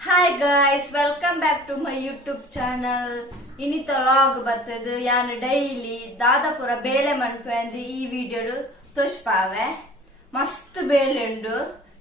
Hi guys, welcome back to my YouTube channel. Inita vlog ಬರ್ತದೆ ಯಾನು daily Dadapura ಬೇಲೆ ಮನ್ಪೆಂದು ಈ ವಿಡಿಯೋ ತೋರಿಸ್ಪಾವೆ ಮಸ್ತ್ ಬೇಲೆ ಉಂಡು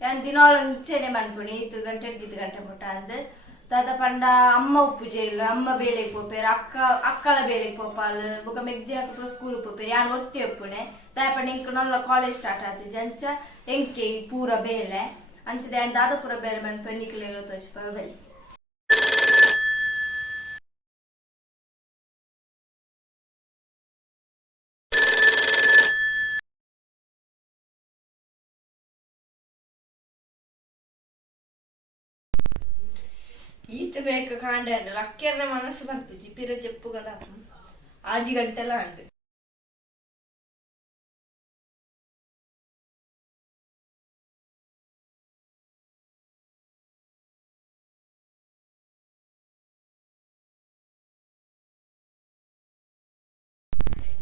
ಯಾನ್ ದಿನಾಳಂಚೆನೆ ಮನ್ಪುನಿ 2 ಗಂಟೆ ಮುಟ್ಟ ಅಂದ್ ದಾದ ಪಂಡ ಅಮ್ಮ ಉಪ್ಪು ಜೈಲ್ ಅಮ್ಮ ಬೇಲೆಗೆ ಪೋಪೇರು ಅಕ್ಕಳ ಬೇಲೆಗೆ ಪೋಪಾಲ್ ಬೊಕ ಮೆಗ್ದಿನ ಸ್ಕೂಲ್ ಪೋಪೇರು ಯಾನ್ ಒತ್ತಿ ಒಪ್ಪುನೆ ದಾಯ ಪಂಡ ಇಂಕ ನಲ್ಲ ಕಾಲೇಜ್ ಸ್ಟಾರ್ಟ್ ಆತಿಜಿ ಅಂಚ ಎಂಕೆ ಪೂರ ಬೇಲೆ ಅಂಚದ ಯಾನ್ ದಾದಾಪುರ ಬೇಲೆ ಮನ್ಪೆ ನಿಕ್ಲೆಗಳು ತೋರಿಸ್ಪಾವೆ ಬಲಿ ఈత బేక కాండండి లక్కెర్ర మనసు పంపు జిపిర చెప్పు కదా 6 గంటల అండి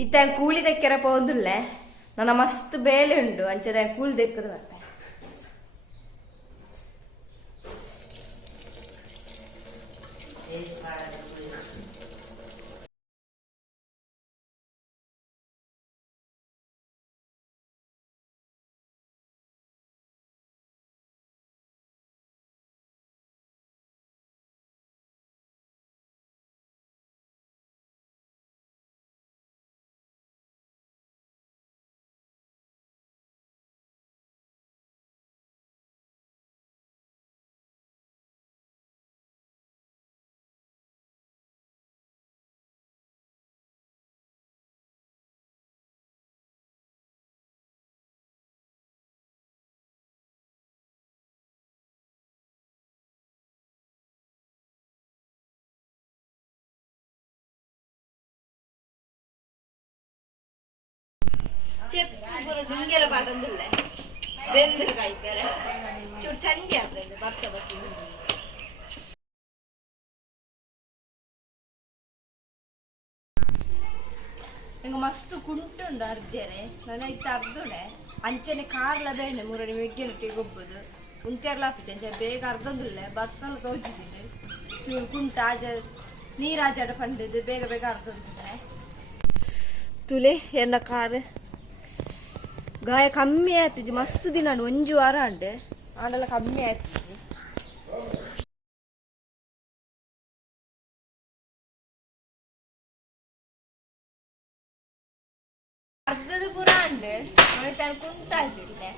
ಇತ್ತ ಕೂಲಿ ತೆಕ್ಕರ ಪೋದುಲ್ಲೆ ನನ್ನ ಮಸ್ತ್ ಬೇಲೆ ಉಂಡು ಅಂಚದ ಕೂಲಿ ತೆಕ್ಕದು ಬರ್ತೆ ಹಿಂಗೆಲ್ಲ ಪಾಟೊಂದಿಲ್ಲ ಬೆಂದಿರು ಕಾಯ್ತಾರೆ ಚೂರು ಚಂಡಿ ಆಗ್ತದೆ ಬರ್ತ ಬರ್ತೀನಿ ನಂಗೆ ಮಸ್ತ್ ಕುಂಟುಂಡು ಅರ್ಧೇನೆ ನನ್ನ ಇತ್ತ ಅರ್ಧನೆ ಅಂಚನೆ ಕಾರ್ಲ ಬೇನೆ ಮೂರನೇ ಮೆಗ್ಗಿನೊಟ್ಟಿಗೆ ಗೊಬ್ಬದು ಉಂತೆರ್ಲ ಹಾಪಿಚ್ಚೆ ಅಂಚೆ ಬೇಗ ಅರ್ಧೊಂದಿಲ್ಲ ಬಸ್ಸಲ್ಲಿ ತೋಜಿದ್ದೀನಿ ಚೂರು ಕುಂಟ ಆಜ ನೀರಾಜಾಡ ಪಂಡಿದ್ದು ಬೇಗ ಬೇಗ ಅರ್ಧೊಂದಿದ್ದೆ ತುಲೆ ಎನ್ನ ಕಾರ್ ಗಾಯ ಕಮ್ಮಿ ಆಯ್ತಿಜಿ ಮಸ್ತ್ ದಿನ 1 ವಾರ ಅಂಡೆ ಆಂಡಲ ಕಮ್ಮಿ ಆಯ್ತಿಜಿ ಅರ್ಧದ ಪುರ ಅಂಡೆ ಮನೆ ಕುಂಟಾಜಿಡ್ಡೆ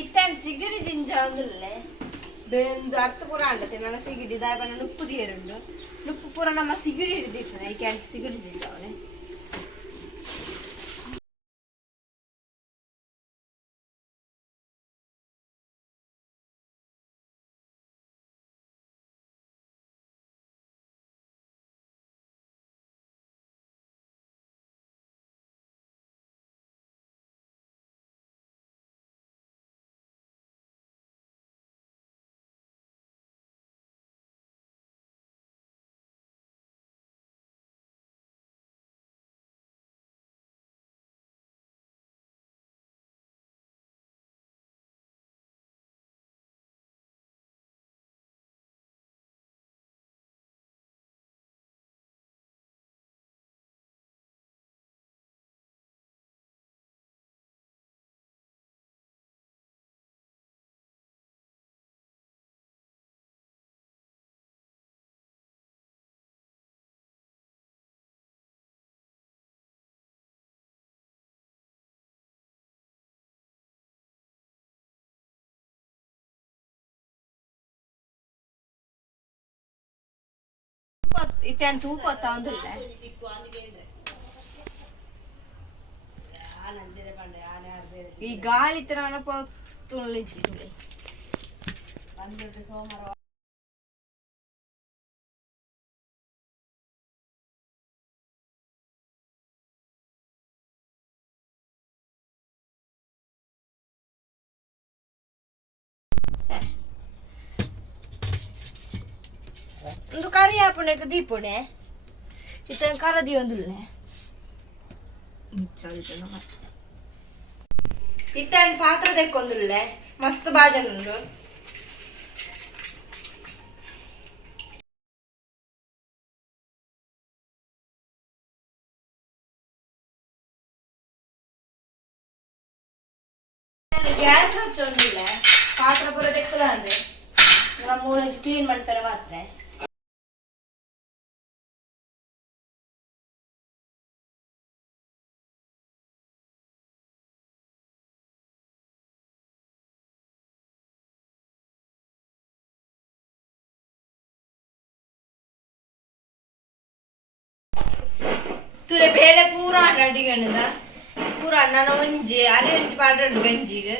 ಇತ್ತನ್ ಸಿಗಿರಿ ಜಿಂಜ ಅಂದುಲ್ಲೆ ಬೆಂದು ಅರ್ಥ ಪೂರ ಅಂಡತೆ ನನ್ನ ಸಿಗಿಡಿ ದಾಯ ಪನ್ನ ನುಪ್ಪು ದಿಯರುಂಡು ನುಪ್ಪು ಪೂರ ನಮ್ಮ ಸಿಗಿಡಿ ಹಿಡಿದಿರ್ತದೆ ಈ ಕ್ಯಾಂಟ್ ಸಿಗಿಡಿ ಜಿಂಜ ಅವನೇ ಇತ್ತೇನು ತೂಕ ಅಂದಿಲ್ಲ ಈ ಗಾಳಿ ತರ ತುಳಿಜಿದ್ದೆ ಸೋಮವಾರ ಒಂದು ಕರಿ ಹಾಪುಣೆ ದೀಪುಣೆ ಇತ್ತ ಕರದಿ ಒಂದುಲ್ಲೆ ಇತ್ತ ಪಾತ್ರ ತೆಕ್ಕೊಂದುಲ್ಲೆ ಮಸ್ತ್ ಬಾಜನ್ ಉಂಡು ಗ್ಯಾಸ್ ಹಚ್ಚೊಂದಿಲ್ಲ ಪಾತ್ರ ಪೂರ ತೆಕ್ಕಲಾಂಡ್ರೆ ಮೂಳೆ ಕ್ಲೀನ್ ಮಾಡ್ತಾರೆ ಮಾತ್ರ ತುಲೆ ಬೇಲೆ ಪೂರ ಅಡಿಗಣ್ಣದ ಪೂರ ಅಣ್ಣನ ಒಂಜಿ ಅರೆ ಒಂಜಿ ಪಾಡ್ರಂಡು ಗಂಜಿಗೆ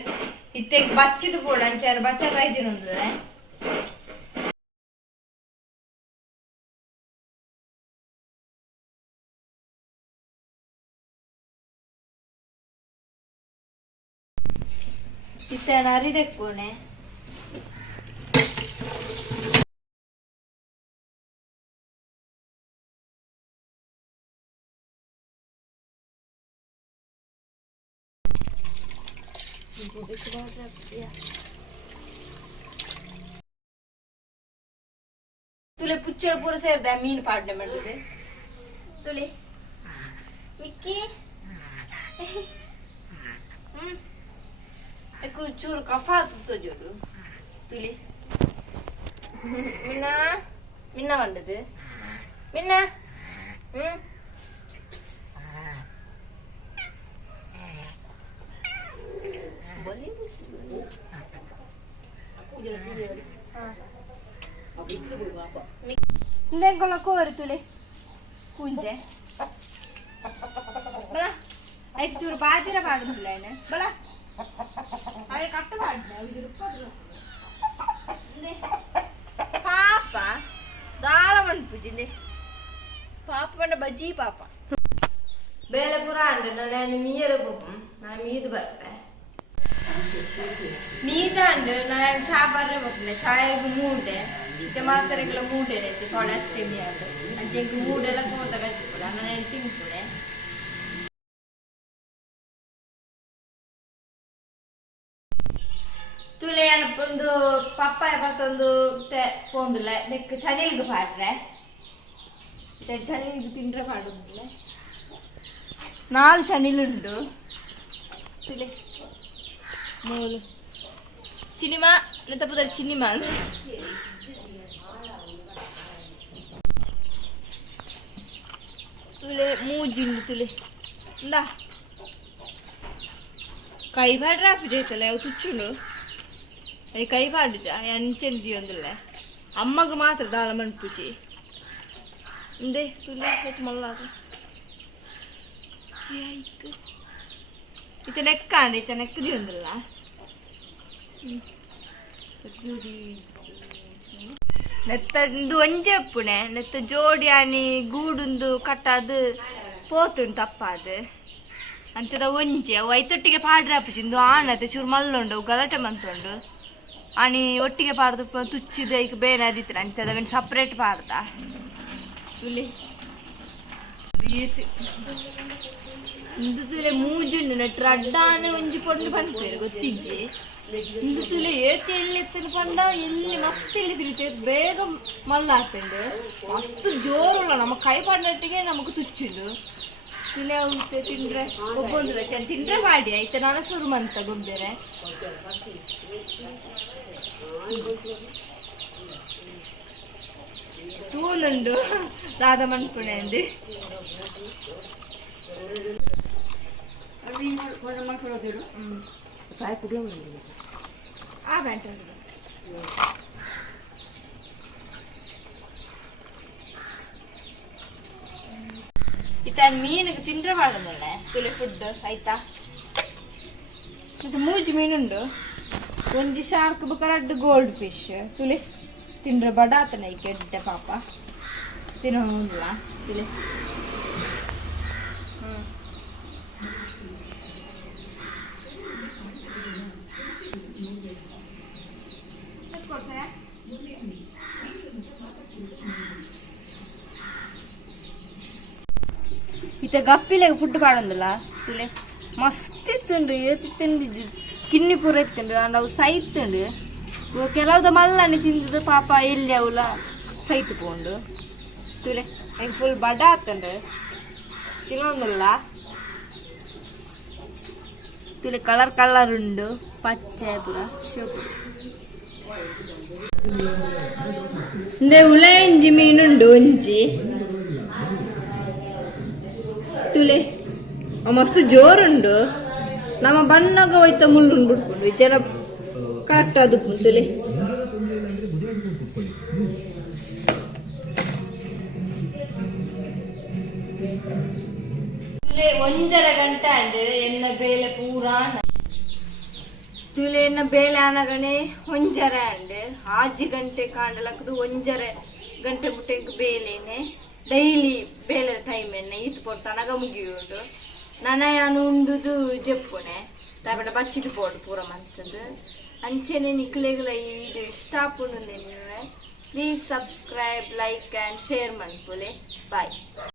ಇತ್ತೆ ಬಚ್ಚಿದು ಪೋಡ ಅಂಚಾರ ಬಚ್ಚ ಕಾಯ್ದಿನೊಂದ್ರೆ ಇತ್ತೆ ಅರಿದೆಕ್ಕೋಣೆ तुले पुच्चर पूरा ಸೇರ್ದ ಮೀನ್ ಪಾಡ್ನೆ ಮಾಡಿದೆ ತುಲೆ ಮಿಕ್ಕಿ एको चूर कफा तो जोडु तुले मिन्ना मिन्ना वंडது मिन्ना Tengo la cortule. Kunje. Bala. Ai chur bajira paadudulene. Bala. Ai kattu paadne. Avidu padru. Ne. Papa. Daalavan pujinde. Papa vanda baji papa. Bele pura ande nanu miyere popum. Na meedu barpe. ಮೀದಂಡು ನಾನು ಚಾ ಬರ್ರೆ ಬಪ್ಪನೆ ಚಾಯಗೆ ಮೂಡೆ ಇತ್ತೆ ಮಾತರೆಗಳ ಮೂಡೆ ಐತಿ cholesterol ಅದು ಅಂಚೆಗೆ ಮೂಡೆಲ್ಲ ಕೋತ ಕಟ್ಟಿಪುಡ ನಾನು ತಿಂಪುಡೆ ತುಲೆ ಒಂದು papaya ಮತ್ತೊಂದು ಪೋಂದುಲ್ಲ neck ಚನಿಲ್ಗೆ ಪಾಡ್ರೆ ಚನಿಲ್ಗೆ ತಿಂಡ್ರೆ ಪಾಡುದಿಲ್ಲ 4 ಚನಿಲುಂಡು ತುಲೆ ಮೂಲು ಚಿನಿಮಾ ನೆತ್ತ ಪುದರ್ ಚಿನಿಮಾ ತುಲೆ ಮೂಜಿಂಡು ತುಲೆ ಇಂದ ಕೈ ಬಾಡ್ರ ಆಪಿಜೈತಲ್ಲ ಯಾವ ತುಚ್ಚುಂಡು ಅದು ಕೈ ಬಾಡುಜ ಎಂಚೆಲ್ದಿ ಒಂದಿಲ್ಲ ಅಮ್ಮಗ ಮಾತ್ರ ದಾಳ ಮಣ್ಪುಚಿ ಇಂದೆ ತುಲೆ ಹೆಟ್ ಮಲ್ಲಾದ ಇತ ನೆಕ್ಕಾಂಡ ಇತ ನೆಕ್ಕದಿ ಒಂದಿಲ್ಲ ನೆತ್ತಂದು ಒಂಜೆ ಉಪ್ಪುಣೆ ನೆತ್ತ ಜೋಡಿ ಆನಿ ಗೂಡುಂದು ಕಟ್ಟಾದು ಪೋತುಂಡು ತಪ್ಪಾದು ಅಂಚದ ಒಂಜೆ ಅವು ಐತೊಟ್ಟಿಗೆ ಪಾಡ್ರೆ ಆಪುಜಿಂದು ಆನತೆ ಚೂರು ಮಲ್ಲುಂಡು ಗಲಾಟೆ ಮಂತುಂಡು ಆನಿ ಒಟ್ಟಿಗೆ ಪಾಡ್ದು ತುಚ್ಚಿದ ಈಗ ಬೇನೆ ಅದಿತ್ತು ಅಂಚದ ಅವನು ಸಪ್ರೇಟ್ ಪಾಡ್ದ ತುಲಿ ಇಂದು ತುಲೆ ಮೂಜುಂಡು ನೆಟ್ರು ಅಡ್ಡಾನೆ ಒಂಜಿ ಪೊಂಡು ಪಂಪೇರು ಗೊತ್ತಿಜ್ಜಿ ಇಂದು ತುಲೆ ಏತಿ ಎಲ್ಲಿ ಎತ್ತನ ಪಂಡ ಎಲ್ಲಿ ಮಸ್ತ್ ಇಲ್ಲಿ ತಿರುತೆ ಬೇಗ ಮಲ್ಲಾತಂಡು ಮಸ್ತ್ ಜೋರುಲ್ಲ ನಮ್ಮ ಕೈ ಪಾಡಿನೊಟ್ಟಿಗೆ ನಮಗೆ ತುಚ್ಚಿದ್ದು ತುಲೆ ಉಂಟು ತಿಂಡ್ರೆ ಒಬ್ಬೊಂದು ತಿಂಡ್ರೆ ಮಾಡಿ ಆಯ್ತು ನಾನು ಸುರು ಮಂತ ಗುಂಜರೆ ತೂನುಂಡು ದಾದ ಮಣ್ಪುಣೆ ಅಂದು ಆ ಬ್ಯಾಂಟ್ ಇತ್ತ ಮೀನಿಗೆ ತಿಂಡ್ರೆ ಮಾಡೋದಲ್ಲ ತುಲೆ ಫುಡ್ ಆಯ್ತಾ ಇದು ಮೂಜಿ ಮೀನುಂಡು ಒಂಜಿ ಶಾರ್ಕ್ ಬುಕ್ಕರಡ್ಡು ಗೋಲ್ಡ್ ಫಿಶ್ ತುಲೆ ತಿಂಡ್ರೆ ಬಡಾತನ ಈ ಕೆಡ್ಡೆ ಪಾಪ ತಿನ್ನೋದಿಲ್ಲ ತುಲೆ ಇತ್ತ ಗಪ್ಪಿಲೆಗ್ ಫುಡ್ ಪಾಡೊಂದುಲ್ಲ ತುಲೆ ಮಸ್ತ್ ಇತ್ತುಂಡು ಏತ್ ತಿಂದಿದ್ದು ಕಿನ್ನಿ ಪೂರ ಇತ್ತುಂಡು ನಾವು ಸೈತುಂಡು ಕೆಲವ್ದ ಮಲ್ಲಣ್ಣೆ ತಿಂದಿದ್ದು ಪಾಪ ಎಲ್ಲಿ ಅವಲ ಸೈತು ಪೋಂಡು ತುಲೆ ಹೆಂಗ್ ಫುಲ್ ಬಡ ಆತುಂಡು ತಿನ್ನೊಂದುಲ್ಲ ತುಲೆ ಕಲರ್ ಕಲರ್ ಉಂಡು ಪಚ್ಚೆ ಪೂರ ಶೋಕು ಉಳ ಇಂಜಿ ಮೀನುಂಡು ಒಂಜಿ ತುಲೆ ಮಸ್ತ್ ಜೋರುಂಡು ನಮ್ಮ ಬಣ್ಣಗ ಹೋಯ್ತ ಮುಳ್ಳುಂಡು ಬಿಟ್ಕೊಂಡು ವಿಚಾರ ಕರೆಕ್ಟ್ ಅದು ತುಲೆ ತುಲೆ 1.5 ಗಂಟೆ ಅಂಡ್ ಎನ್ನ ಬೇಲೆ ಪೂರಾ ತುಲೆ ಎನ್ನ ಬೇಲೆ ಆನಗಣೆ 1.5 ಅಂಡ್ 6 ಗಂಟೆ ಕಾಂಡಲಕ್ಕದು 1.5 ಗಂಟೆ ಬಿಟ್ಟು ಬೇಲೆನೆ ಡೈಲಿ ಬೇಲೆ ಟೈಮ್ ಎನ್ನೆ ಈತ್ ಪೊಡ್ತಾನಾಗ ಮುಗಿಯುಂಡು ನಾನು ಉಂಡುದು ಜಪ್ಪುನೆ ತಾಪಡ ಬಚ್ಚಿದು ಪೋಡು ಪೂರ ಮಂತದ್ದು ಅಂಚೆನೆ ನಿಕ್ಲೆಗಳ ಈ ವಿಡಿಯೋ ಇಷ್ಟ ಆಪುಂಡು please subscribe like and share ಮನ್ಪುಲೆ ಬಾಯ್.